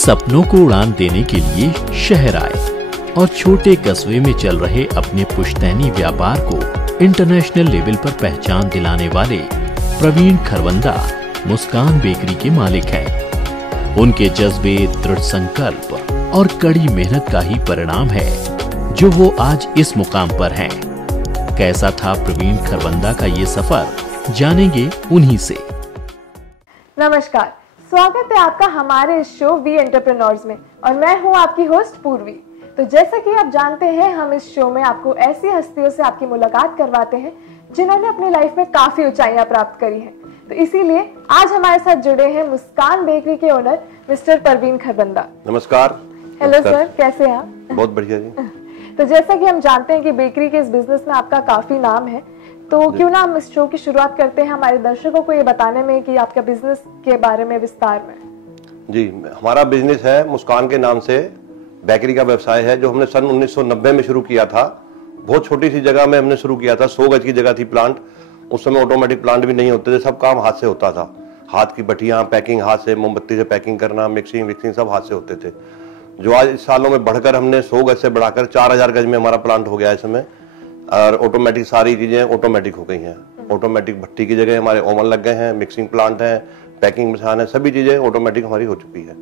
सपनों को उड़ान देने के लिए शहर आए और छोटे कस्बे में चल रहे अपने पुश्तैनी व्यापार को इंटरनेशनल लेवल पर पहचान दिलाने वाले प्रवीण खरवंदा मुस्कान बेकरी के मालिक हैं। उनके जज्बे, दृढ़ संकल्प और कड़ी मेहनत का ही परिणाम है जो वो आज इस मुकाम पर हैं। कैसा था प्रवीण खरवंदा का ये सफर, जानेंगे उन्हीं से। नमस्कार, स्वागत है आपका हमारे इस शो वी एंटरप्रेन्योर्स में और मैं हूं आपकी होस्ट पूर्वी। तो जैसा कि आप जानते हैं, हम इस शो में आपको ऐसी हस्तियों से आपकी मुलाकात करवाते हैं जिन्होंने अपनी लाइफ में काफी ऊंचाइयां प्राप्त करी हैं। तो इसीलिए आज हमारे साथ जुड़े हैं मुस्कान बेकरी के ओनर मिस्टर प्रवीण खरवंदा। नमस्कार। हेलो सर, कैसे हैं आप? बहुत बढ़िया जी। तो जैसा कि हम जानते हैं कि बेकरी के इस बिजनेस में आपका काफी नाम है, तो क्यों ना हम इस शो की शुरुआत करते हैं हमारे दर्शकों को ये बताने में कि आपका बिजनेस के बारे में विस्तार में। जी, हमारा बिजनेस है मुस्कान के नाम से बेकरी का व्यवसाय है, जो हमने सन 1990 में शुरू किया था। बहुत छोटी सी जगह में हमने शुरू किया था, 100 गज की जगह थी प्लांट। उस समय ऑटोमेटिक प्लांट भी नहीं होते थे, सब काम हाथ से होता था। हाथ की भट्टियां, पैकिंग हाथ से, मोमबत्ती से पैकिंग करना, मिक्सिंग विक्सिंग सब हाथ से होते थे। जो आज इस सालों में बढ़कर हमने 100 गज से बढ़ाकर 4000 गज में हमारा प्लांट हो गया इस समय। और ऑटोमेटिक सारी चीजें ऑटोमेटिक हो गई हैं। ऑटोमेटिक भट्टी की जगह हमारे ओवन लग गए हैं, मिक्सिंग प्लांट है, पैकिंग मशीन है, सभी चीजें ऑटोमेटिक हमारी हो चुकी है।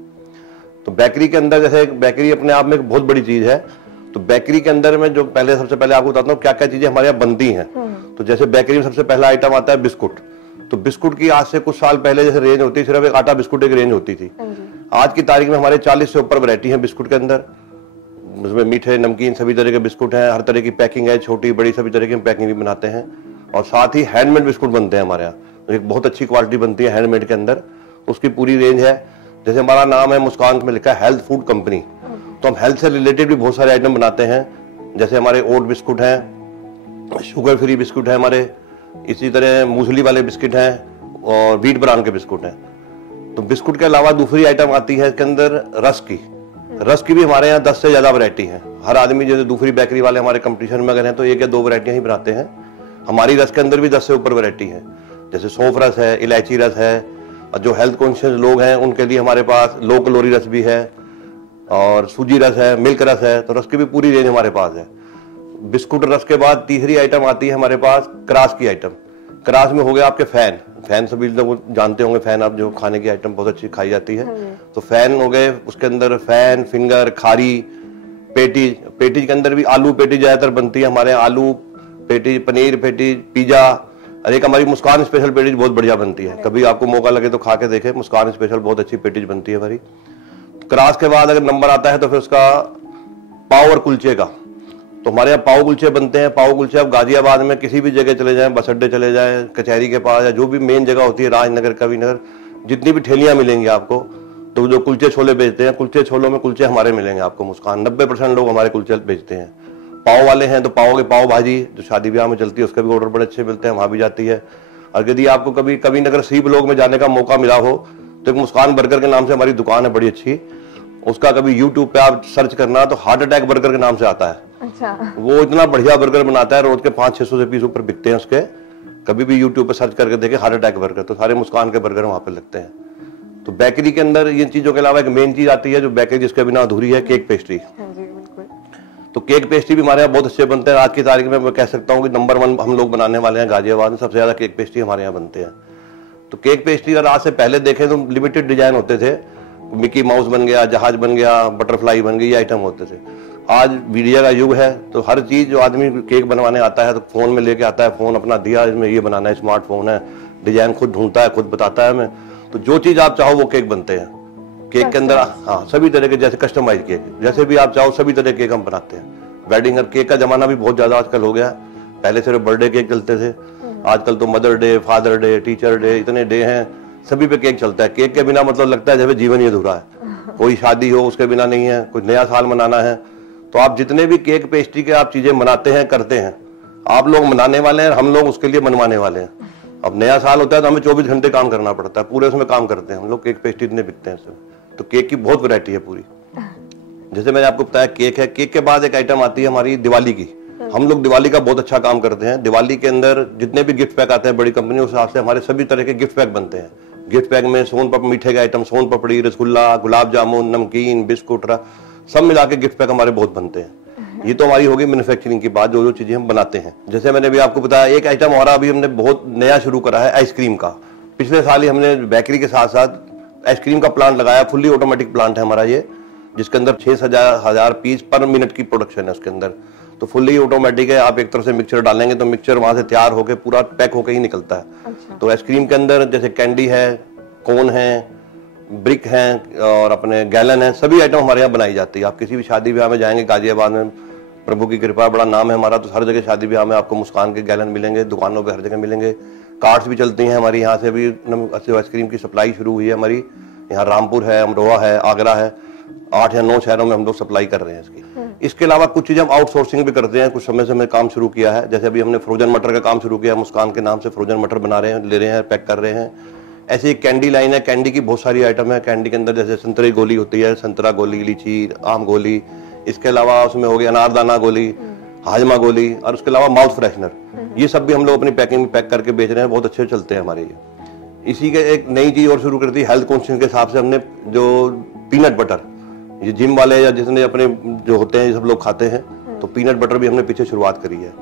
तो बेकरी के अंदर, जैसे बेकरी अपने आप में एक बहुत बड़ी चीज है, तो बेकरी के अंदर में जो सबसे पहले आपको बताता हूँ क्या क्या चीजें हमारे यहाँ बनती हैं। तो जैसे बेकरी में सबसे पहला आइटम आता है बिस्कुट। तो बिस्कुट की आज से कुछ साल पहले जैसे रेंज होती, सिर्फ एक आटा बिस्कुट एक रेंज होती थी। आज की तारीख में हमारे 40 से ऊपर वैरायटी है बिस्कुट के अंदर। उसमें मीठे, नमकीन सभी तरह के बिस्कुट हैं, हर तरह की पैकिंग है, छोटी बड़ी सभी तरह की पैकिंग भी बनाते हैं। और साथ ही हैंडमेड बिस्कुट बनते हैं हमारे यहाँ, तो एक बहुत अच्छी क्वालिटी बनती है हैंडमेड के अंदर, उसकी पूरी रेंज है। जैसे हमारा नाम है मुस्कान में लिखा है हेल्थ फूड कंपनी, तो हम हेल्थ से रिलेटेड भी बहुत सारे आइटम बनाते हैं। जैसे हमारे ओट बिस्कुट हैं, शुगर फ्री बिस्कुट है हमारे, इसी तरह मूसली वाले बिस्किट हैं और व्हीट ब्रांड के बिस्कुट हैं। तो बिस्कुट के अलावा दूसरी आइटम आती है इसके अंदर रस की भी हमारे यहाँ 10 से ज्यादा वैरायटी है। हर आदमी जैसे दूसरी बेकरी वाले हमारे कंपटीशन में अगर हैं तो 1 या 2 वैरायटियां ही बनाते हैं। हमारी रस के अंदर भी 10 से ऊपर वैरायटी है। जैसे सौंफ रस है, इलायची रस है, और जो हेल्थ कॉन्शियस लोग हैं उनके लिए हमारे पास लो कैलोरी रस भी है, और सूजी रस है, मिल्क रस है। तो रस की भी पूरी रेंज हमारे पास है। बिस्कुट रस के बाद तीसरी आइटम आती है हमारे पास क्रास की आइटम। क्रास में हो गया आपके फैन सभी लोग जानते होंगे, फैन आप जो खाने की आइटम बहुत अच्छी खाई जाती है। तो फैन हो गए, उसके अंदर फैन, फिंगर, खारी, पेटीज के अंदर भी आलू पेटीज ज्यादातर बनती है हमारे यहाँ। आलू पेटीज, पनीर पेटीज, पिज्जा, और एक हमारी मुस्कान स्पेशल पेटीज बहुत बढ़िया बनती है। कभी आपको मौका लगे तो खा के देखे, मुस्कान स्पेशल बहुत अच्छी पेटीज बनती है हमारी। क्रास के बाद अगर नंबर आता है तो फिर उसका पाव और कुलचे का, तो हमारे यहाँ पाव कुलचे बनते हैं। पाव कुलचे आप गाजियाबाद में किसी भी जगह चले जाएं, बस अड्डे चले जाएं, कचहरी के पास या जो भी मेन जगह होती है, राजनगर, कविनगर, जितनी भी ठेलियां मिलेंगी आपको, तो जो कुलचे छोले बेचते हैं, कुलचे छोलों में कुलचे हमारे मिलेंगे आपको। मुस्कान 90% लोग हमारे कुलचे बेचते हैं। पाव वाले हैं तो पाव के पाव भाजी जो शादी ब्याह में चलती है उसके भी ऑर्डर बड़े अच्छे मिलते हैं, वहां भी जाती है। और यदि आपको कभी कविनगर सी ब्लॉक में जाने का मौका मिला हो तो एक मुस्कान बर्गर के नाम से हमारी दुकान है बड़ी अच्छी, उसका कभी यूट्यूब पे आप सर्च करना तो हार्ट अटैक बर्गर के नाम से आता है। अच्छा। वो इतना बढ़िया बर्गर बनाता है, रोज के 500-600 से पीस ऊपर बिकते हैं उसके। कभी भी यूट्यूब पे सर्च करके देखे हार्ट अटैक बर्गर, तो सारे मुस्कान के बर्गर वहां पे लगते हैं। तो बेकरी के अंदर इन चीजों के अलावा एक मेन चीज आती है जो बेकरी जिसके बिना अधूरी है, केक पेस्ट्री। तो केक पेस्ट्री भी हमारे यहाँ बहुत अच्छे बनते हैं। आज की तारीख में मैं कह सकता हूँ कि नंबर 1 हम लोग बनाने वाले हैं गाजियाबाद में, सबसे ज्यादा केक पेस्ट्री हमारे यहाँ बनते हैं। तो केक पेस्ट्री अगर आज से पहले देखें तो लिमिटेड डिजाइन होते थे, मिकी माउस बन गया, जहाज बन गया, बटरफ्लाई बन गई, ये आइटम होते थे। आज मीडिया का युग है, तो हर चीज जो आदमी केक बनवाने आता है तो फोन में लेके आता है, फोन अपना दिया, इसमें ये बनाना है, स्मार्टफोन है, डिजाइन खुद ढूंढता है, खुद बताता है हमें। तो जो चीज आप चाहो वो केक बनते हैं। केक के अंदर हाँ सभी तरह के, जैसे कस्टमाइज केक, जैसे भी आप चाहो सभी तरह के केक हम बनाते हैं। वेडिंग केक का जमाना भी बहुत ज्यादा आजकल हो गया। पहले सिर्फ बर्थडे केक चलते थे, आजकल तो mother day, father day, teacher day, इतने डे हैं, सभी पे केक चलता है। केक के बिना मतलब लगता है जैसे जीवन ही अधूरा है। कोई शादी हो उसके बिना नहीं है, कुछ नया साल मनाना है, तो आप जितने भी केक पेस्ट्री के आप चीजें बनाते हैं, करते हैं, आप लोग मनाने वाले हैं, हम लोग उसके लिए मनवाने वाले हैं। अब नया साल होता है तो हमें 24 घंटे काम करना पड़ता है, पूरे उसमें काम करते हैं हम लोग। केक पेस्ट्री इतने बिकते हैं इसमें, तो केक की बहुत वैरायटी है पूरी। जैसे मैंने आपको बताया केक है। केक के बाद एक आइटम आती है हमारी दिवाली की। हम लोग दिवाली का बहुत अच्छा काम करते हैं। दिवाली के अंदर जितने भी गिफ्ट पैक आते हैं बड़ी कंपनी, उस हिसाब से हमारे सभी तरह के गिफ्ट पैक बनते हैं। गिफ्ट पैक में सोन पापड़ी, मीठे के आइटम, सोन पापड़ी, रसगुल्ला, गुलाब जामुन, नमकीन, बिस्कुट, सब मिला के गिफ्ट पैक हमारे बहुत बनते हैं। ये तो हमारी होगी मैन्युफैक्चरिंग की बात, जो जो चीजें हम बनाते हैं। जैसे मैंने अभी आपको बताया, एक आइटम और अभी हमने बहुत नया शुरू करा है आइसक्रीम का। पिछले साल ही हमने बेकरी के साथ साथ आइसक्रीम का प्लांट लगाया। फुल्ली ऑटोमेटिक प्लांट है हमारा ये, जिसके अंदर 6,000 पीस पर मिनट की प्रोडक्शन है उसके अंदर। तो फुल्ली ऑटोमेटिक है। आप एक तरफ से मिक्सचर डालेंगे तो मिक्सचर वहां से तैयार होकर पूरा पैक होकर ही निकलता है। अच्छा। तो आइसक्रीम के अंदर जैसे कैंडी है, कोन है, ब्रिक हैं और अपने गैलन है, सभी आइटम हमारे यहाँ बनाई जाती है। आप किसी भी शादी ब्याह में जाएंगे गाजियाबाद में, प्रभु की कृपा, बड़ा नाम है हमारा, तो हर जगह शादी ब्याह में आपको मुस्कान के गैलन मिलेंगे, दुकानों पे हर जगह मिलेंगे। कार्ड्स भी चलती हैं हमारी यहाँ से भी। आइसक्रीम की सप्लाई शुरू हुई है हमारी यहाँ, रामपुर है, अमरोहा है, आगरा है, 8 या 9 शहरों में हम लोग सप्लाई कर रहे हैं इसकी। इसके अलावा कुछ चीजें हम आउटसोर्सिंग भी करते हैं। कुछ समय से हमने काम शुरू किया है। जैसे अभी हमने फ्रोजन मटर का काम शुरू किया, मुस्कान के नाम से फ्रोजन मटर बना रहे हैं, ले रहे हैं, पैक कर रहे हैं। ऐसी एक कैंडी लाइन है, कैंडी की बहुत सारी आइटम है। कैंडी के अंदर जैसे संतरे गोली होती है, संतरा गोली, लीची, आम गोली, इसके अलावा उसमें हो गया अनारदाना गोली, हाजमा गोली, और उसके अलावा माउथ फ्रेशनर। ये सब भी हम लोग अपनी पैकिंग में पैक करके बेच रहे हैं, बहुत अच्छे चलते हैं हमारे ये। इसी के एक नई चीज और शुरू कर दी, हेल्थ कॉन्शियस के हिसाब से हमने जो पीनट बटर, ये जिम वाले या जिसने अपने जो होते हैं ये सब लोग खाते हैं, तो पीनट बटर भी हमने पीछे शुरुआत करी है।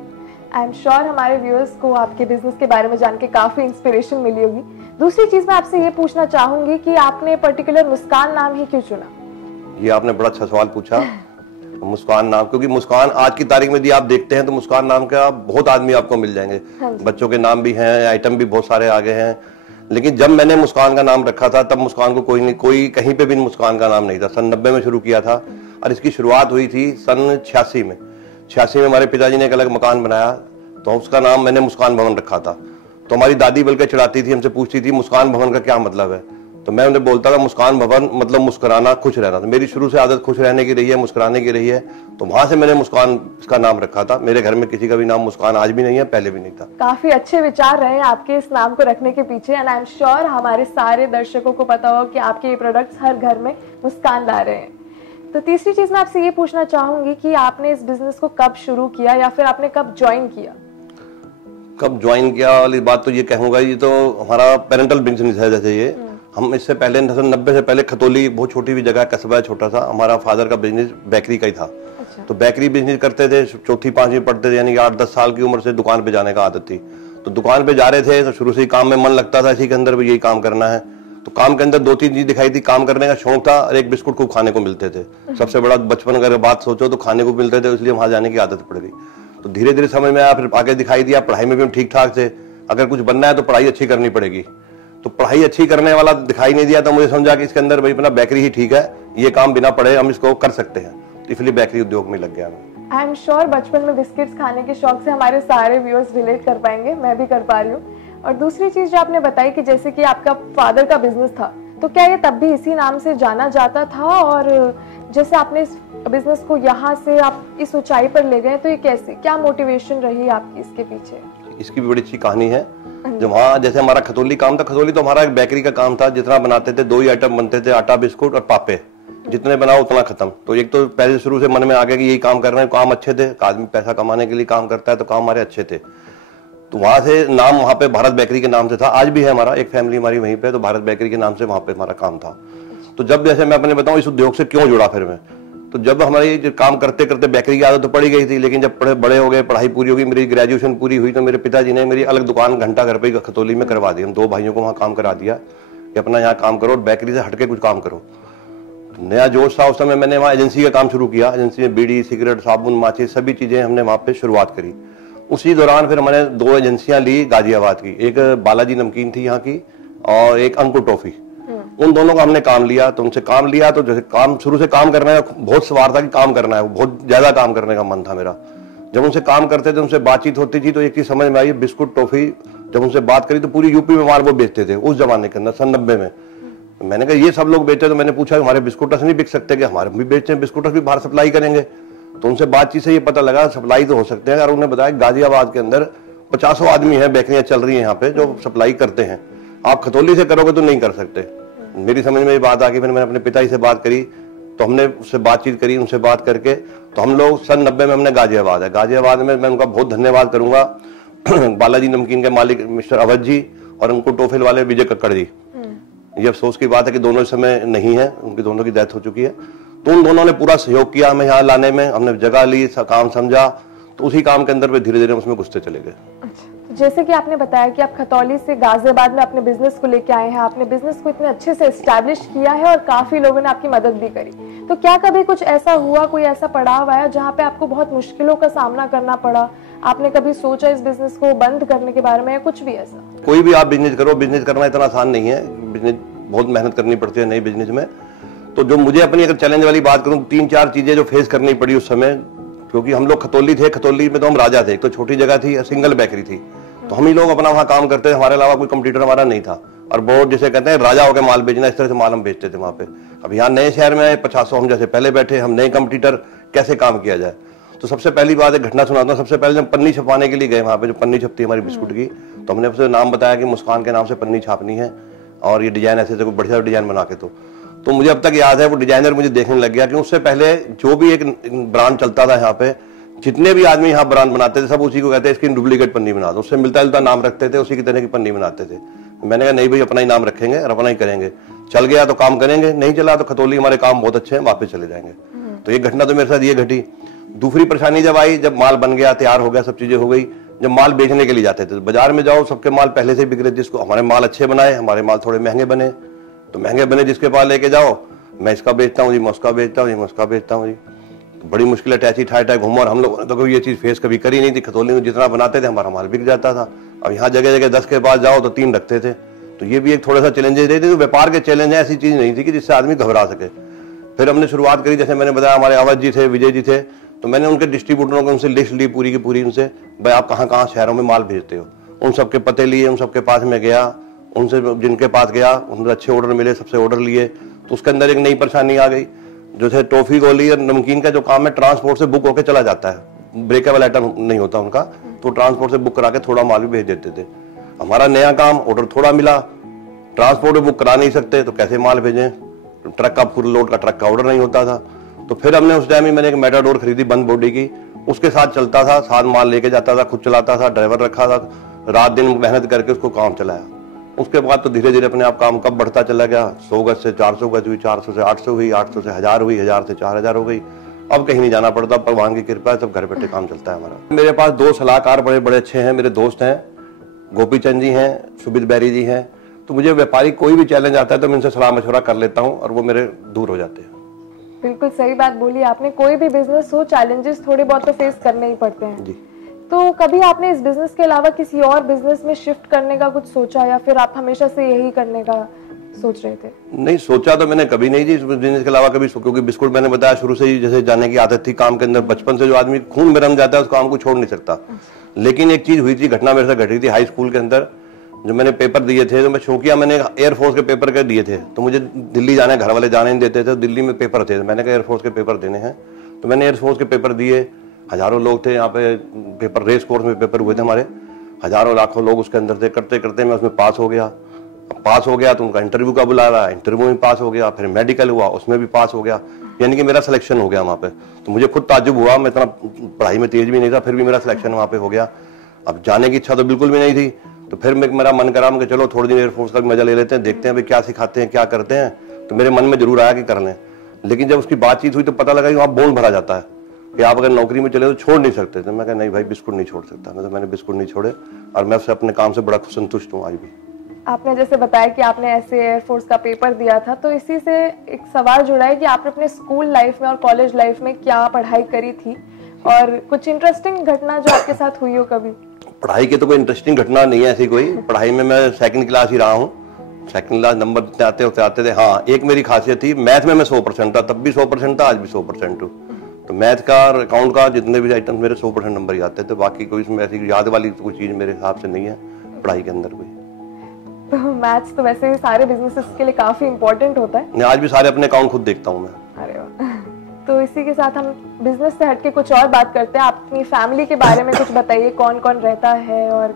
आई एम श्योर हमारे व्यूअर्स को आपके बिजनेस के बारे में जान के काफी इंस्पिरेशन मिली होगी। दूसरी चीज मैं आपसे ये पूछना चाहूंगी कि आपने पर्टिकुलर मुस्कान नाम ही क्यों चुना? ये आपने बड़ा अच्छा सवाल पूछा। मुस्कान नाम, क्योंकि मुस्कान आज की तारीख में यदि आप देखते हैं तो मुस्कान नाम का बहुत आदमी आपको मिल जाएंगे। बच्चों के नाम भी हैं, आइटम भी बहुत सारे आगे हैं। लेकिन जब मैंने मुस्कान का नाम रखा था तब मुस्कान को कोई कहीं पे भी मुस्कान का नाम नहीं था। सन 90 में शुरू किया था और इसकी शुरुआत हुई थी सन 86 में। 86 में हमारे पिताजी ने एक अलग मकान बनाया, तो उसका नाम मैंने मुस्कान भवन रखा था। तो हमारी दादी बल्कि चिढ़ाती थी, हमसे पूछती थी मुस्कान भवन का क्या मतलब है, तो मैं उन्हें बोलता था मुस्कान भवन मतलब मुस्कुराना, खुश रहना। तो मेरी शुरू से आदत खुश रहने की रही है, मुस्कुराने की रही है, तो वहां से मैंने मुस्कान इसका नाम रखा था। मेरे घर में किसी का भी नाम मुस्कान आज भी नहीं है, पहले भी नहीं था। काफी अच्छे विचार रहे हैं आपके इस नाम को रखने के पीछे, एंड आई एम श्योर हमारे सारे दर्शकों को पता होगा कि आपके ये प्रोडक्ट्स हर घर में मुस्कान ला रहे हैं। तो तीसरी चीज मैं आपसे ये पूछना चाहूंगी कि आपने इस बिजनेस को कब शुरू किया या फिर आपने कब ज्वाइन किया? कब ज्वाइन किया वाली बात तो ये कहूंगा, ये तो हमारा पेरेंटल बिजनेस है। जैसे ये हम इससे पहले 90 से पहले खतौली बहुत छोटी भी जगह, कस्बा छोटा सा, हमारा फादर का बिजनेस बेकरी का ही था। अच्छा। तो बेकरी बिजनेस करते थे, 4th 5वीं पढ़ते थे, यानी कि 8-10 साल की उम्र से दुकान पे जाने का आदत थी। तो दुकान पे जा रहे थे तो शुरू से ही काम में मन लगता था, इसी के अंदर भी यही काम करना है। तो काम के अंदर 2-3 चीज दिखाई थी, काम करने का शौक था और एक बिस्कुट को खाने को मिलते थे। सबसे बड़ा बचपन अगर बात सोचो तो खाने को मिलते थे, इसलिए वहां जाने की आदत पड़ गई। तो धीरे धीरे समझ में आया, फिर आगे दिखाई दिया पढ़ाई में भी हम ठीक ठाक थे। अगर कुछ बनना है तो पढ़ाई अच्छी करनी पड़ेगी। तो पढ़ाई अच्छी करने वाला दिखाई नहीं दिया, तो मुझे समझा कि इसके अंदर भाई अपना बेकरी ही ठीक है, ये काम बिना पढ़े हम इसको कर सकते हैं। तो इसलिए बेकरी उद्योग में लग गया मैं। आई एम श्योर बचपन में बिस्किट्स खाने के शौक से हमारे सारे व्यूअर्स रिलेट कर पाएंगे, मैं भी कर पा रही हूँ। और दूसरी चीज जो आपने बताई कि जैसे कि आपका फादर का बिजनेस था, तो क्या ये तब भी इसी नाम से जाना जाता था? और जैसे आपने इस बिजनेस को यहाँ से आप इस ऊंचाई पर ले गए, तो ये कैसे, क्या मोटिवेशन रही आपकी इसके पीछे? इसकी भी बड़ी अच्छी कहानी है। जब वहाँ जैसे हमारा खतौली काम था, खतौली तो हमारा एक बेकरी का काम था। जितना बनाते थे 2 ही आइटम बनते थे, आटा, बिस्कुट और पापे। जितने बनाओ उतना खत्म। तो एक तो पहले शुरू से मन में आ गया कि यही काम कर रहे हैं, काम अच्छे थे, आदमी पैसा कमाने के लिए काम करता है तो काम हमारे अच्छे थे। तो वहां से नाम वहां पे भारत बेकरी के नाम से था, आज भी है हमारा, एक फैमिली हमारी वहीं पे, तो भारत बेकरी के नाम से वहां पे हमारा काम था। तो जब जैसे मैं अपने बताऊं इस उद्योग से क्यों जुड़ा फिर मैं, तो जब हमारी काम करते करते बेकरी की आदत तो पड़ी गई थी, लेकिन जब बड़े हो गए, पढ़ाई पूरी हो गई, मेरी ग्रेजुएशन पूरी हुई, तो मेरे पिताजी ने मेरी अलग दुकान घंटा घर पे खतौली में करवा दी। हम 2 भाइयों को वहाँ काम करा दिया कि अपना यहाँ काम करो, बेकरी से हटके कुछ काम करो। तो नया जोश था उस समय, मैंने वहाँ एजेंसी का काम शुरू किया। एजेंसी में बीड़ी, सिगरेट, साबुन, माचिस सभी चीजें हमने वहाँ पे शुरुआत करी। उसी दौरान फिर हमने 2 एजेंसियां ली गाजियाबाद की, एक बालाजी नमकीन थी यहाँ की और एक अंकुर टॉफी। उन दोनों का हमने काम लिया। तो उनसे काम लिया तो जैसे काम शुरू से काम करने का बहुत सवार था कि काम करना है, बहुत ज्यादा काम करने का मन था मेरा। जब उनसे काम करते थे, उनसे बातचीत होती थी, तो एक चीज समझ में आई, बिस्कुट टॉफी जब उनसे बात करी तो पूरी यूपी में मार वो बेचते थे उस जमाने के अंदर, सन 90 में। मैंने कहा ये सब लोग बेचते, तो मैंने पूछा हमारे बिस्कुटस नहीं बिक सकते? कि हमारे भी बेचते हैं, बिस्कुटस भी बाहर सप्लाई करेंगे। तो उनसे बातचीत से ये पता लगा सप्लाई तो हो सकते हैं। और उन्होंने बताया गाजियाबाद के अंदर 50 आदमी हैं, बेकरियां चल रही हैं यहाँ पे जो सप्लाई करते हैं, आप खतौली से करोगे तो नहीं कर सकते। मेरी समझ में ये बात आ गई। फिर मैंने अपने पिताजी से बात करी, तो हमने उससे बातचीत करी, उनसे बात करके तो हम लोग सन 90 में हमने गाजियाबाद है। गाजियाबाद में मैं उनका बहुत धन्यवाद करूंगा बालाजी नमकीन के मालिक मिस्टर अवध जी और उनको टोफिल वाले विजय कक्कड़ जी, ये अफसोस की बात है कि दोनों इस समय नहीं है, उनकी दोनों की डेथ हो चुकी है। तो उन दोनों ने पूरा सहयोग किया हमें यहाँ लाने में, हमने जगह ली, काम समझा, तो उसी काम के अंदर धीरे धीरे उसमें घुसते चले गए। अच्छा, तो जैसे कि आपने बताया कि आप खतौली से गाजियाबाद में अपने बिजनेस को लेके आए हैं, आपने बिजनेस को इतने अच्छे से एस्टैब्लिश किया है और काफी लोगों ने आपकी मदद भी करी, तो क्या कभी कुछ ऐसा हुआ, कोई ऐसा पड़ाव आया जहाँ पे आपको बहुत मुश्किलों का सामना करना पड़ा? आपने कभी सोचा इस बिजनेस को बंद करने के बारे में या कुछ भी ऐसा? कोई भी आप बिजनेस करो, बिजनेस करना इतना आसान नहीं है, बिजनेस बहुत मेहनत करनी पड़ती है नई बिजनेस में। तो जो मुझे अपनी अगर चैलेंज वाली बात करूं, 3-4 चीजें जो फेस करनी पड़ी उस समय, क्योंकि हम लोग खतौली थे, खतौली में तो हम राजा थे, एक तो छोटी जगह थी, सिंगल बेकरी थी, तो हम ही लोग अपना वहाँ काम करते थे, हमारे अलावा कोई कंपटीटर हमारा नहीं था। और बहुत जिसे कहते हैं राजा होकर माल बेचना, इस तरह से माल हम बेचते थे वहाँ पे। अब यहाँ नए शहर में आए, 50 हम जैसे पहले बैठे, हम नए कंपटीटर, कैसे काम किया जाए? तो सबसे पहली बात एक घटना सुनाता हूँ। सबसे पहले जब पन्नी छपवाने के लिए गए वहाँ पे, जो पन्नी छपती है हमारी बिस्कुट की, तो हमने उससे नाम बताया कि मुस्कान के नाम से पन्नी छापनी है और ये डिजाइन ऐसे कोई बढ़िया डिजाइन बना के। तो मुझे अब तक याद है वो डिजाइनर मुझे देखने लग गया कि उससे पहले जो भी एक ब्रांड चलता था यहाँ पे, जितने भी आदमी यहाँ ब्रांड बनाते थे सब उसी को कहते हैं इसकी डुप्लीकेट पन्नी बना दो, उससे मिलता जुलता नाम रखते थे, उसी की तरह की पन्नी बनाते थे। मैंने कहा नहीं भाई, अपना ही नाम रखेंगे और अपना ही करेंगे, चल गया तो काम करेंगे, नहीं चला तो खतौली हमारे काम बहुत अच्छे हैं, वापस चले जाएंगे। तो ये घटना तो मेरे साथ ये घटी। दूसरी परेशानी जब आई, जब माल बन गया, तैयार हो गया, सब चीजें हो गई, जब माल बेचने के लिए जाते थे, बाजार में जाओ, सबके माल पहले से बिक रहे, जिसको हमारे माल अच्छे बनाए, हमारे माल थोड़े महंगे बने, तो महंगे बने जिसके पास लेके जाओ, मैं इसका बेचता हूँ जी, मैं उसका बेचता हूँ जी, मैं उसका बेचता हूँ जी। तो बड़ी मुश्किल है, टैची ठाई घूमो, और हम लोगों ने तो कोई ये चीज फेस कभी करी नहीं थी। खतौली में जितना बनाते थे हमारा माल बिक जाता था। अब यहाँ जगह जगह 10 के पास जाओ तो 3 रखते थे, तो ये भी एक थोड़ा सा चैलेंजेस रहते थे। तो व्यापार के चैलेंज ऐसी चीज नहीं थी कि जिससे आदमी घबरा सके। फिर हमने शुरुआत करी, जैसे मैंने बताया हमारे अवध जी थे, विजय जी थे, तो मैंने उनके डिस्ट्रीब्यूटरों को उनसे लिस्ट ली पूरी की पूरी, उनसे भाई आप कहाँ कहाँ शहरों में माल भेजते हो, उन सबके पते लिए, उन सबके पास में गया, उनसे जिनके पास गया उनसे अच्छे ऑर्डर मिले, सबसे ऑर्डर लिए। तो उसके अंदर एक नई परेशानी आ गई, जो है टॉफी गोली और नमकीन का जो काम है ट्रांसपोर्ट से बुक होकर चला जाता है, ब्रेकेबल आइटम नहीं होता उनका, तो ट्रांसपोर्ट से बुक करा के थोड़ा माल भी भेज देते थे। हमारा नया काम, ऑर्डर थोड़ा मिला, ट्रांसपोर्ट बुक करा नहीं सकते तो कैसे माल भेजें, ट्रक का फुल लोड का ट्रक का ऑर्डर नहीं होता था। तो फिर हमने उस टाइम ही मैंने एक मेटाडोर खरीदी बंद बॉडी की, उसके साथ चलता था, साथ माल लेके जाता था, खुद चलाता था, ड्राइवर रखा था, रात दिन मेहनत करके उसको काम चलाया। उसके बाद तो धीरे धीरे अपने आप काम कब बढ़ता चला गया, 100 गज से 400 गज हुई, 400 से 800 हुई, 800 से 1000 हुई, 1000 से 4000 हो गई। अब कहीं नहीं जाना पड़ता, भगवान की कृपा है, सब घर बैठे काम चलता है हमारा। मेरे पास 2 सलाहकार बड़े बड़े अच्छे हैं, मेरे दोस्त हैं, गोपी चंद जी हैं, सुबित बैरी जी हैं। तो मुझे व्यापारिक कोई भी चैलेंज आता है तो मैं इनसे सलाह मशवरा कर लेता हूँ और वो मेरे दूर हो जाते हैं। बिल्कुल सही बात बोली आपने, कोई भी बिजनेस हो चैलेंजेस थोड़े बहुत तो फेस करने ही पड़ते हैं जी। तो कभी आपने इस बिजनेस के अलावा किसी और बिजनेस में शिफ्ट करने का कुछ सोचा, या फिर आप हमेशा से यही करने का सोच रहे थे? नहीं, सोचा तो मैंने कभी नहीं जी इस बिजनेस के अलावा कभी, क्योंकि बिस्कुट मैंने बताया शुरू से ही जैसे जाने की आदत थी काम के अंदर, बचपन से जो आदमी खून में रम जाता है उस काम को छोड़ नहीं सकता। लेकिन एक चीज हुई थी, घटना मेरे साथ घटी थी हाई स्कूल के अंदर, जो मैंने पेपर दिए थे, तो मैं शौकिया मैंने एयरफोर्स के पेपर के दिए थे, तो मुझे दिल्ली जाने घर वाले जाने नहीं देते थे, दिल्ली में पेपर थे, मैंने कहा एयरफोर्स के पेपर देने हैं, तो मैंने एयरफोर्स के पेपर दिए। हजारों लोग थे यहाँ पे, पेपर रेस कोर्स में पेपर हुए थे हमारे, हजारों लाखों लोग उसके अंदर थे। करते करते मैं उसमें पास हो गया। पास हो गया तो उनका इंटरव्यू का बुलाया, इंटरव्यू में पास हो गया, फिर मेडिकल हुआ, उसमें भी पास हो गया, यानी कि मेरा सिलेक्शन हो गया वहाँ पे। तो मुझे खुद ताज्जुब हुआ, मैं इतना पढ़ाई में तेज भी नहीं था, फिर भी मेरा सिलेक्शन वहाँ पे हो गया। अब जाने की इच्छा तो बिल्कुल भी नहीं थी, तो फिर मेरा मन करा कि चलो थोड़ी दिन एयरफोर्स का भी मजा ले लेते हैं, देखते हैं भाई क्या सिखाते हैं, क्या करते हैं। तो मेरे मन में जरूर आया कि कर लें, लेकिन जब उसकी बातचीत हुई तो पता लगा कि वहाँ बोन भरा जाता है कि आप अगर नौकरी में चले तो छोड़ नहीं सकते। तो मैं कहा नहीं भाई, बिस्कुट नहीं छोड़ सकता। मतलब मैंने बिस्कुट नहीं छोड़े और मैं उससे अपने काम से बड़ा संतुष्ट हूँ आज भी। आपने जैसे बताया कि आपने ऐसे एयरफोर्स का पेपर दिया था, तो इसी से एक सवाल जुड़ा है कि आपने अपने स्कूल लाइफ में और कॉलेज लाइफ में क्या पढ़ाई करी थी, और कुछ इंटरेस्टिंग घटना जो आपके साथ हुई हो कभी? पढ़ाई की तो कोई इंटरेस्टिंग घटना नहीं है ऐसी कोई। पढ़ाई में मैं 2nd क्लास ही रहा हूँ, 2nd क्लास नंबर जितने आते थे। हाँ, एक मेरी खासियत थी, मैथ में मैं 100% था, तब भी 100% था, आज भी 100% हूँ। तो मैथ का और अकाउंट का जितने भी आइटम मेरे 100% नंबर ही आते थे। बाकी कोई इसमें ऐसी याद वाली कोई चीज मेरे हिसाब से नहीं है पढ़ाई के अंदर कोई। तो मैथ्स तो वैसे सारे बिजनेसेस के लिए काफी इंपॉर्टेंट होता है। आज भी सारे अपने अकाउंट खुद देखता हूँ मैं। अरे वाह। तो इसी के साथ हम बिजनेस से हटके कुछ और बात करते हैं। आप अपनी फैमिली के बारे में कुछ बताइए, कौन कौन रहता है और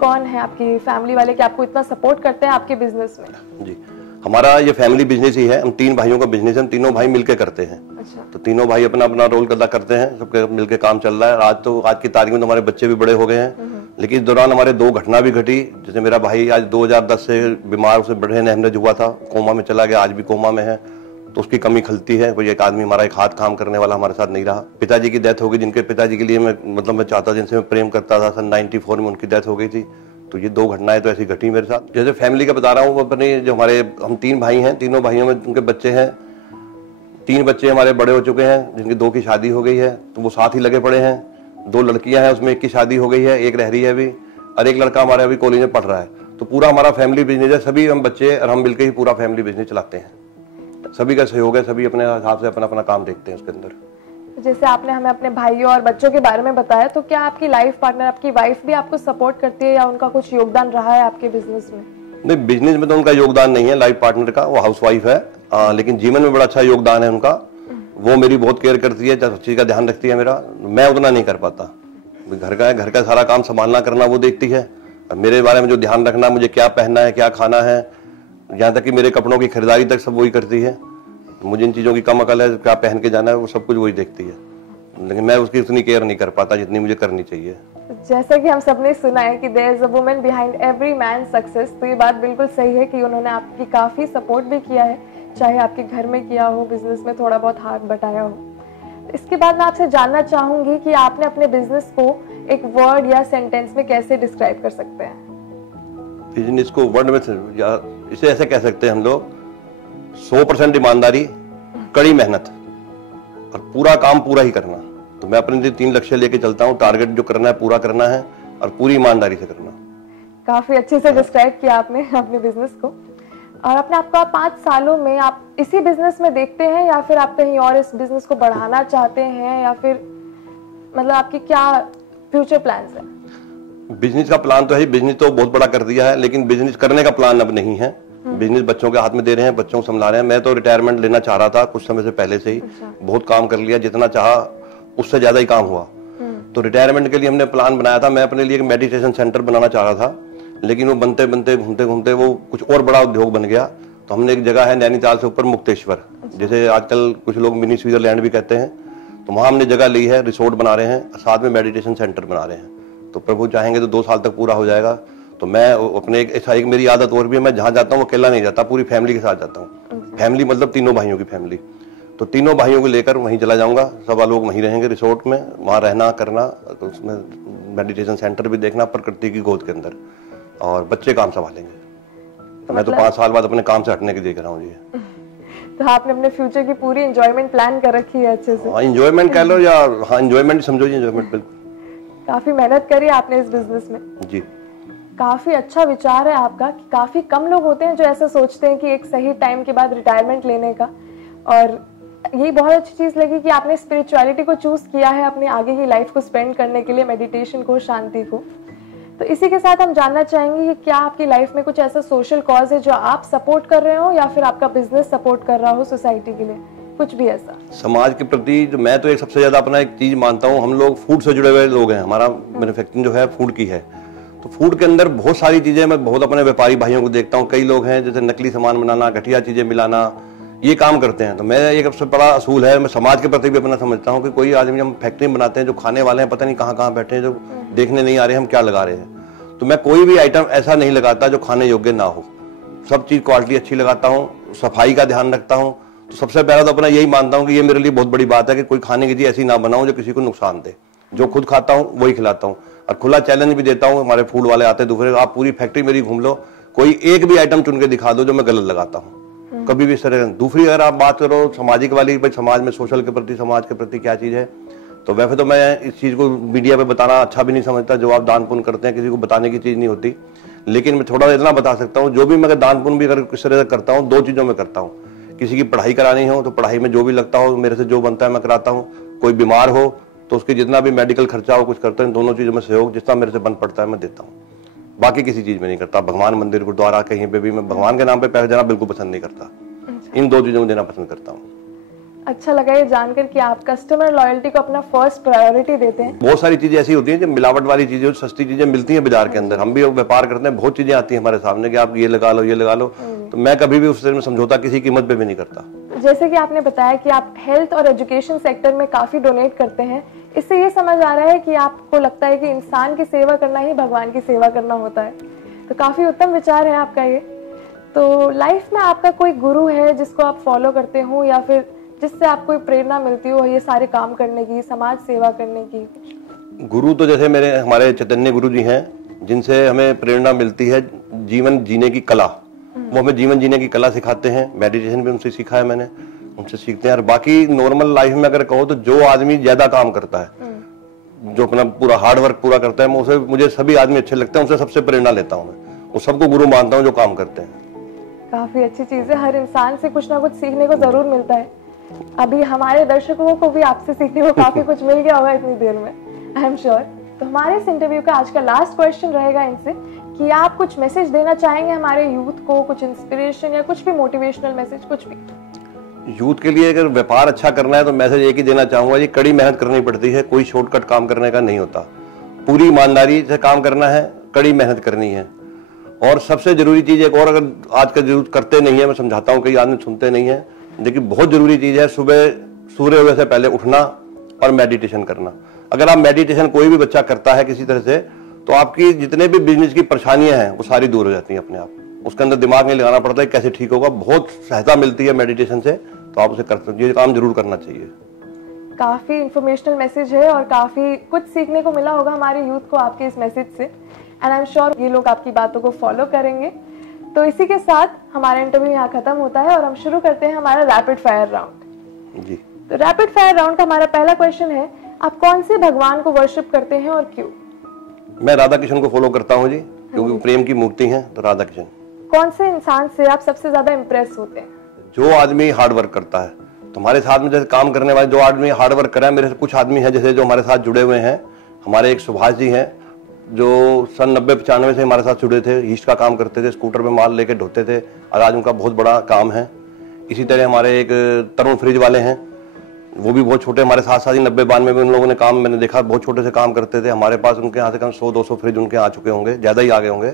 कौन है आपकी फैमिली वाले कि आपको इतना सपोर्ट करते हैं आपके बिजनेस में? जी, हमारा ये फैमिली बिजनेस ही है। हम 3 भाइयों का बिजनेस है, हम तीनों भाई मिलकर करते हैं। अच्छा। तो तीनों भाई अपना अपना रोल अदा करते हैं, सबके मिलकर काम चल रहा है। आज की तारीख में तो हमारे बच्चे भी बड़े हो गए हैं, लेकिन इस दौरान हमारे 2 घटना भी घटी। जैसे मेरा भाई आज 2010 से बीमार से बढ़े हेमरेज हुआ था, कोमा में चला गया, आज भी कोमा में है, तो उसकी कमी खलती है। कोई एक आदमी हमारा एक हाथ काम करने वाला हमारे साथ नहीं रहा। पिताजी की डेथ हो गई, जिनके पिताजी के लिए मैं चाहता, जिनसे मैं प्रेम करता था, सन 94 में उनकी डेथ हो गई थी। तो ये 2 घटनाएं तो ऐसी घटी मेरे साथ। जैसे फैमिली का बता रहा हूँ, अपने जो हम 3 भाई हैं, तीनों भाइयों में उनके बच्चे हैं। 3 बच्चे हमारे बड़े हो चुके हैं, जिनकी 2 की शादी हो गई है, तो वो साथ ही लगे पड़े हैं। 2 लड़कियां हैं, उसमें एक की शादी हो गई है, एक रह रही है अभी, और एक लड़का हमारे अभी कॉलेज में पढ़ रहा है। तो पूरा हमारा फैमिली बिजनेस है, सभी हम बच्चे और हम मिलकर ही पूरा फैमिली बिजनेस चलाते हैं। सभी का सहयोग है, सभी अपने हिसाब से अपना अपना काम देखते हैं उसके अंदर। जैसे आपने हमें अपने भाइयों और बच्चों के बारे में बताया, तो क्या आपकी लाइफ पार्टनर, आपकी वाइफ भी आपको सपोर्ट करती है या उनका कुछ योगदान रहा है आपके बिजनेस में? नहीं, बिजनेस में तो उनका योगदान नहीं है लाइफ पार्टनर का, वो हाउसवाइफ है, लेकिन जीवन में बड़ा अच्छा योगदान है उनका। वो मेरी बहुत केयर करती है, हर चीज का ध्यान रखती है मेरा। मैं उतना नहीं कर पाता। घर का सारा काम संभालना करना वो देखती है, और मेरे बारे में जो ध्यान रखना, मुझे क्या पहनना है, क्या खाना है, यहाँ तक कि मेरे कपड़ों की खरीदारी तक सब वही करती है। मुझे इन चीज़ों की कम अकल है, क्या पहन के जाना है, वो सब कुछ वही देखती है, लेकिन मैं उसकी उतनी केयर नहीं कर पाता जितनी मुझे करनी चाहिए। जैसा कि हम सबने सुना है कि there is a woman behind every man success, तो ये बात बिल्कुल सही है कि उन्होंने आपकी काफ़ी सपोर्ट भी किया है, चाहे आपके घर में किया हो, बिजनेस में थोड़ा बहुत हाथ बटाया हो। इसके बाद मैं आपसे जानना चाहूंगी कि आपने अपने बिजनेस को एक वर्ड या सेंटेंस में कैसे डिस्क्राइब कर सकते हैं? बिजनेस को वर्ड में या इसे ऐसे कह सकते हैं हम लोग, 100% ईमानदारी, कड़ी मेहनत और पूरा काम पूरा ही करना। तो मैं अपने लिए 3 लक्ष्य लेके चलता हूँ, टारगेट जो करना है पूरा करना है और पूरी ईमानदारी से करना। काफी अच्छे से डिस्क्राइब किया आपने अपने बिजनेस को। और अपने आपको 5 सालों में आप इसी बिजनेस में देखते हैं या फिर आप कहीं और इस बिजनेस को बढ़ाना चाहते हैं, या फिर मतलब आपकी क्या फ्यूचर प्लान्स है? बिजनेस का प्लान तो है, बिजनेस तो बहुत बड़ा कर दिया है, लेकिन बिजनेस करने का प्लान अब नहीं है। बिजनेस बच्चों के हाथ में दे रहे हैं, बच्चों को संभाल रहे हैं। मैं तो रिटायरमेंट लेना चाह रहा था कुछ समय से पहले से ही। बहुत काम कर लिया, जितना चाहा उससे ज्यादा ही काम हुआ। तो रिटायरमेंट के लिए हमने प्लान बनाया था। मैं अपने लिए एक मेडिटेशन सेंटर बनाना चाह रहा था, लेकिन वो बनते बनते घूमते घूमते वो कुछ और बड़ा उद्योग बन गया। तो हमने एक जगह है नैनीताल से ऊपर मुक्तेश्वर, जैसे आजकल कुछ लोग मिनी स्विट्जरलैंड भी कहते हैं, तो वहां हमने जगह ली है, रिसोर्ट बना रहे हैं, साथ में मेडिटेशन सेंटर बना रहे हैं। तो प्रभु चाहेंगे तो 2 साल तक पूरा हो जाएगा। तो मैं अपने एक मेरी आदत और भी है, मैं जहाँ जाता हूँ अकेला नहीं जाता, पूरी फैमिली के साथ जाता हूँ। फैमिली मतलब तीनों भाइयों की फैमिली। तो तीनों भाइयों को लेकर वहीं चला जाऊंगा, सब लोग वहीं रहेंगे रिसोर्ट में, वहाँ रहना करना, तो उसमें मेडिटेशन सेंटर भी देखना प्रकृति की गोद के अंदर, और बच्चे काम संभालेंगे। तो मैं तो 5 साल बाद अपने काम से हटने के देख रहा हूँ जी। तो आपने अपने फ्यूचर की पूरी एंजॉयमेंट प्लान कर रखी है अच्छे से? हाँ, एंजॉयमेंट कह लो या हाँ एंजॉयमेंट समझो जी, एंजॉयमेंट बिल्कुल। काफी मेहनत करी आपने इस बिजनेस में जी। काफी अच्छा विचार है आपका कि काफी कम लोग होते हैं जो ऐसा सोचते हैं कि एक सही टाइम के बाद रिटायरमेंट लेने का। और ये बहुत अच्छी चीज लगी कि आपने स्पिरिचुअलिटी को चूज किया है अपने आगे की लाइफ को स्पेंड करने के लिए, मेडिटेशन को, शांति को। तो इसी के साथ हम जानना चाहेंगे कि क्या आपकी लाइफ में कुछ ऐसा सोशल कॉज है जो आप सपोर्ट कर रहे हो, या फिर आपका बिजनेस सपोर्ट कर रहा हो सोसाइटी के लिए, कुछ भी ऐसा समाज के प्रति? जो मैं तो एक सबसे ज्यादा अपना एक चीज मानता हूँ, हम लोग फूड से जुड़े हुए लोग हैं, हमारा मैन्युफैक्चरिंग जो है फूड की है। तो फूड के अंदर बहुत सारी चीजें, मैं बहुत अपने व्यापारी भाइयों को देखता हूँ, कई लोग हैं जैसे नकली सामान बनाना, घटिया चीजें मिलाना, ये काम करते हैं। तो मैं एक सबसे बड़ा असूल है, मैं समाज के प्रति भी अपना समझता हूँ कि कोई आदमी हम फैक्ट्री बनाते हैं, जो खाने वाले हैं पता नहीं कहाँ कहाँ बैठे हैं, जो देखने नहीं आ रहे हम क्या लगा रहे हैं। तो मैं कोई भी आइटम ऐसा नहीं लगाता जो खाने योग्य ना हो, सब चीज क्वालिटी अच्छी लगाता हूँ, सफाई का ध्यान रखता हूँ। तो सबसे पहला तो अपना यही मानता हूँ कि ये मेरे लिए बहुत बड़ी बात है कि कोई खाने की चीज ऐसी ना बनाऊं जो किसी को नुकसान दे। जो खुद खाता हूँ वही खिलाता हूँ, और खुला चैलेंज भी देता हूँ। हमारे फूड वाले आते हैं दूसरे, आप पूरी फैक्ट्री मेरी घूम लो, कोई एक भी आइटम चुन के दिखा दो जो मैं गलत लगाता हूँ, कभी भी इस तरह। दूसरी अगर आप बात करो सामाजिक वाली, भाई समाज में सोशल के प्रति, समाज के प्रति क्या चीज है, तो वैसे तो मैं इस चीज को मीडिया पे बताना अच्छा भी नहीं समझता। जो आप दान पुण्य करते हैं किसी को बताने की चीज नहीं होती, लेकिन मैं थोड़ा इतना बता सकता हूँ, जो भी मैं दान पुण्य भी अगर किस तरह से करता हूँ, 2 चीजों में करता हूँ। किसी की पढ़ाई करानी हो तो पढ़ाई में जो भी लगता हो, मेरे से जो बनता है मैं कराता हूँ। कोई बीमार हो तो उसके जितना भी मेडिकल खर्चा हो कुछ करता हूँ। दोनों चीजों में सहयोग जितना मेरे से बन पड़ता है मैं देता हूँ, बाकी किसी चीज में नहीं करता। भगवान मंदिर, गुरुद्वारा, कहीं पे भी मैं भगवान के नाम पे पैसे देना बिल्कुल पसंद नहीं करता। इन 2 चीजों में देना पसंद करता हूँ। अच्छा लगा ये जानकर कि आप कस्टमर लॉयल्टी को अपना फर्स्ट प्रायोरिटी देते हैं। बहुत सारी चीजें ऐसी होती हैं जो मिलावट वाली चीजें, सस्ती चीजें मिलती हैं बाजार के अंदर, हम भी व्यापार करते हैं, बहुत चीजें आती हैं हमारे सामने कि आप ये लगा लो, ये लगा लो, तो मैं कभी भी उस तरह में समझौता किसी कीमत पे भी नहीं करता। जैसे कि आपने बताया कि आप हेल्थ और एजुकेशन सेक्टर में काफी डोनेट करते हैं, इससे ये समझ आ रहा है कि आपको लगता है कि इंसान की सेवा करना ही भगवान की सेवा करना होता है। तो काफी उत्तम विचार है आपका ये। तो लाइफ में आपका कोई गुरु है जिसको आप फॉलो करते हो, या फिर जिससे आपको प्रेरणा मिलती हो ये सारे काम करने की, समाज सेवा करने की? गुरु तो जैसे हमारे चैतन्य गुरु जी हैं, जिनसे हमें प्रेरणा मिलती है जीवन जीने की कला। वो हमें जीवन जीने की कला सिखाते हैं। मेडिटेशन भी उनसे सीखा है मैंने, उनसे सीखते हैं। और बाकी नॉर्मल लाइफ में अगर कहो तो जो आदमी ज्यादा काम करता है, जो अपना पूरा हार्ड वर्क पूरा करता है, मुझे सभी आदमी अच्छे लगते हैं, उनसे सबसे प्रेरणा लेता हूँ मैं। वो सबको गुरु मानता हूँ जो काम करते हैं। काफी अच्छी चीज है, हर इंसान से कुछ ना कुछ सीखने को जरूर मिलता है। अभी हमारे दर्शकों को भी आपसे सीखने को काफी कुछ मिल गया होगा इतनी देर में, आई एम श्योर। तो हमारे इस इंटरव्यू का आज का लास्ट क्वेश्चन रहेगा इनसे कि आप कुछ मैसेज देना चाहेंगे हमारे यूथ को, कुछ इंस्पिरेशन या कुछ भी मोटिवेशनल मैसेज, कुछ भी? यूथ के लिए अगर व्यापार अच्छा करना है तो मैसेज एक ही देना चाहूंगा, ये कड़ी मेहनत करनी पड़ती है, कोई शॉर्टकट काम करने का नहीं होता। पूरी ईमानदारी से काम करना है, कड़ी मेहनत करनी है। और सबसे जरूरी चीज एक और, अगर आज का यूथ करते नहीं है, मैं समझाता हूँ, कई आदमी सुनते नहीं है, लेकिन बहुत जरूरी चीज है सुबह सूर्य उदय से पहले उठना और मेडिटेशन करना। अगर आप मेडिटेशन कोई भी बच्चा करता है किसी तरह से, तो आपकी जितने भी बिजनेस की परेशानियां हैं वो सारी दूर हो जाती हैं अपने आप। उसके अंदर दिमाग नहीं लगाना पड़ता है कैसे ठीक होगा, बहुत सहायता मिलती है मेडिटेशन से। तो आप उसे कर सकते, ये काम जरूर करना चाहिए। काफी इंफॉर्मेशनल मैसेज है और काफी कुछ सीखने को मिला होगा हमारे यूथ को आपके इस मैसेज से, एंड आई एम श्योर ये लोग आपकी बातों को फॉलो करेंगे। तो इसी के साथ हमारा इंटरव्यू यहाँ खत्म होता है और हम शुरू करते हैं हमारा रैपिड फायर राउंड जी। तो रैपिड फायर राउंड का हमारा पहला क्वेश्चन है, आप कौन से भगवान को वर्शिप करते हैं और क्यों? मैं राधा कृष्ण को फॉलो करता हूँ जी, क्योंकि प्रेम की मूर्ति है। तो राधा कृष्ण। कौन से इंसान से आप सबसे ज्यादा इम्प्रेस होते हैं? जो आदमी हार्ड वर्क करता है। तो हमारे साथ में जैसे काम करने वाले जो आदमी हार्ड वर्क कर रहा है, मेरे कुछ आदमी हैं जैसे जो हमारे साथ जुड़े हुए हैं। हमारे एक सुभाष जी हैं जो सन 90-95 से हमारे साथ जुड़े थे, ईस्ट का काम करते थे, स्कूटर में माल लेके ढोते थे, और आज उनका बहुत बड़ा काम है। इसी तरह हमारे एक तरुण फ्रिज वाले हैं, वो भी बहुत छोटे, हमारे साथ 90-92 में उन लोगों ने काम, मैंने देखा बहुत छोटे से काम करते थे। हमारे पास उनके यहाँ से कम 100-200 फ्रिज उनके आ चुके होंगे, ज्यादा ही आ गए होंगे।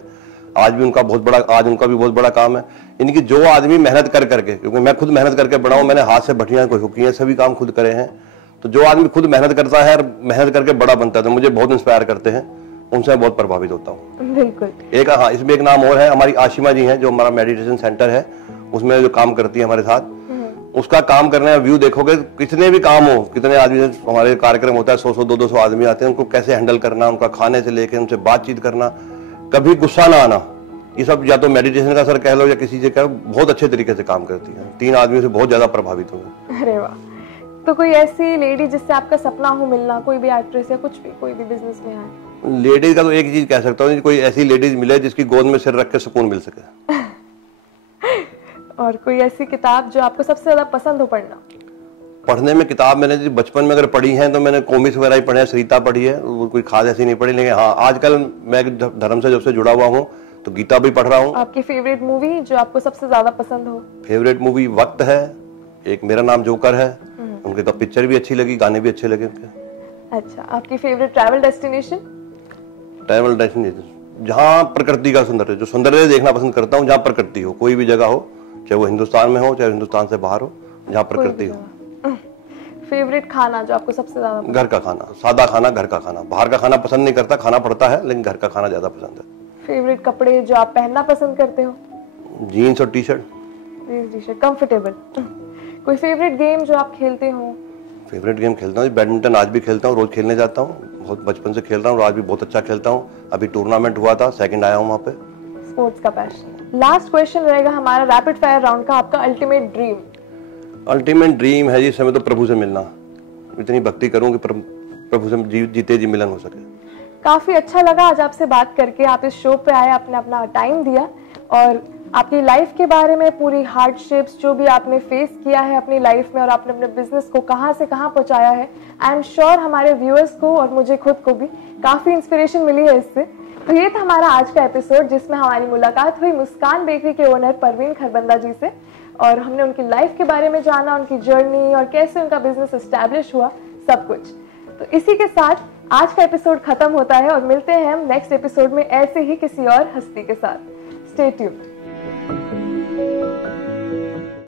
आज भी उनका बहुत बड़ा, आज उनका भी बहुत बड़ा काम है। इनकी जो आदमी मेहनत कर करके, क्योंकि मैं खुद मेहनत करके बड़ा हूँ, मैंने हाथ से भट्टियां हुकी हैं, सभी काम खुद करे हैं। तो जो आदमी खुद मेहनत करता है और मेहनत करके बड़ा बनता है, तो मुझे बहुत इंस्पायर करते हैं, उनसे मैं बहुत प्रभावित होता हूँ। बिल्कुल। एक हाँ, इसमें एक नाम और है, हमारी आशिमा जी हैं, जो हमारा मेडिटेशन सेंटर है उसमें जो काम करती है हमारे साथ। उसका काम करने का व्यू देखोगे, कितने भी काम हो, कितने आदमी हमारे कार्यक्रम होता है, 100-100 200 आदमी आते हैं, उनको कैसे हैंडल करना, उनका खाने से लेकर उनसे बातचीत करना, कभी गुस्सा ना आना, ये सब या तो मेडिटेशन का असर कह लो या किसी से कह लो, बहुत अच्छे तरीके से काम करती है। 3 आदमियों से बहुत ज्यादा प्रभावित हुए। अरे वाह। तो कोई ऐसी लेडी जिससे आपका सपना हो मिलना, कोई भी एक्ट्रेस या कुछ भी, कोई भी बिजनेस में आए? लेडीज का तो एक ही चीज कह सकता हूँ, कोई ऐसी लेडीज मिले जिसकी गोद में सिर रख के सुकून मिल सके। और कोई ऐसी किताब जो आपको सबसे ज्यादा पसंद हो पढ़ना? पढ़ने में किताब मैंने बचपन में अगर पढ़ी है तो मैंने कॉमिक्स वगैरह ही पढ़े हैं, सरिता पढ़ी है, वो कोई खास ऐसी नहीं पढ़ी। लेकिन हाँ, आजकल मैं धर्म से जब से जुड़ा हुआ हूँ तो गीता भी पढ़ रहा हूँ। आपकी फेवरेट मूवी जो आपको सबसे ज्यादा पसंद हो? फेवरेट मूवी वक्त है, एक मेरा नाम जोकर है, उनके तो पिक्चर भी अच्छी लगी, गाने भी अच्छे लगे उनके। अच्छा, आपकी favourite travel destination? Travel destination जहाँ प्रकृति का सौंदर्य, जो सौंदर्य देखना पसंद करता हूँ, जहाँ प्रकृति हो, कोई भी जगह हो, चाहे वो हिंदुस्तान में हो चाहे हिंदुस्तान से बाहर हो, जहाँ प्रकृति हो। फेवरेट खाना जो आपको सबसे ज्यादा? घर का खाना, सादा खाना, घर का खाना। बाहर का खाना पसंद नहीं करता, खाना पड़ता है, लेकिन घर का खाना ज्यादा पसंद है। फेवरेट कपड़े जो आप पहनना पसंद करते हो? जीन्स और टी शर्ट। कंफर्टेबल। कोई फेवरेट गेम जो आप खेलते हो? फेवरेट गेम खेलता हूँ, बैडमिंटन आज भी खेलता हूँ, रोज खेलने जाता हूँ, बहुत बचपन से खेल रहा हूँ, आज भी बहुत अच्छा खेलता हूँ। अभी टूर्नामेंट हुआ था, सेकंड आया हूँ वहाँ पे। स्पोर्ट्स का पैशन। लास्ट क्वेश्चन रहेगा हमारा रैपिड फायर राउंड का, आपका अल्टीमेट ड्रीम? अल्टीमेट ड्रीम है जी समय तो प्रभु से मिलना, इतनी भक्ति करूँ कि प्रभु से जीते जी मिलन हो सके। काफी अच्छा लगा आज आपसे बात करके, आप इस शो पे आए, आपने अपना टाइम दिया और आपकी लाइफ के बारे में, पूरी हार्डशिप्स जो भी आपने फेस किया है अपनी लाइफ में और आपने अपने बिजनेस को कहाँ से कहाँ पहुँचाया है, आई एम श्योर हमारे व्यूअर्स को और मुझे खुद को भी काफी इंस्पिरेशन मिली है इससे। तो ये था हमारा आज का एपिसोड, जिसमें हमारी मुलाकात हुई मुस्कान बेकरी के ओनर परवीन खरबंदा जी से और हमने उनकी लाइफ के बारे में जाना, उनकी जर्नी और कैसे उनका बिजनेस एस्टैब्लिश हुआ, सब कुछ। तो इसी के साथ आज का एपिसोड खत्म होता है और मिलते हैं हम नेक्स्ट एपिसोड में ऐसे ही किसी और हस्ती के साथ। Stay tuned.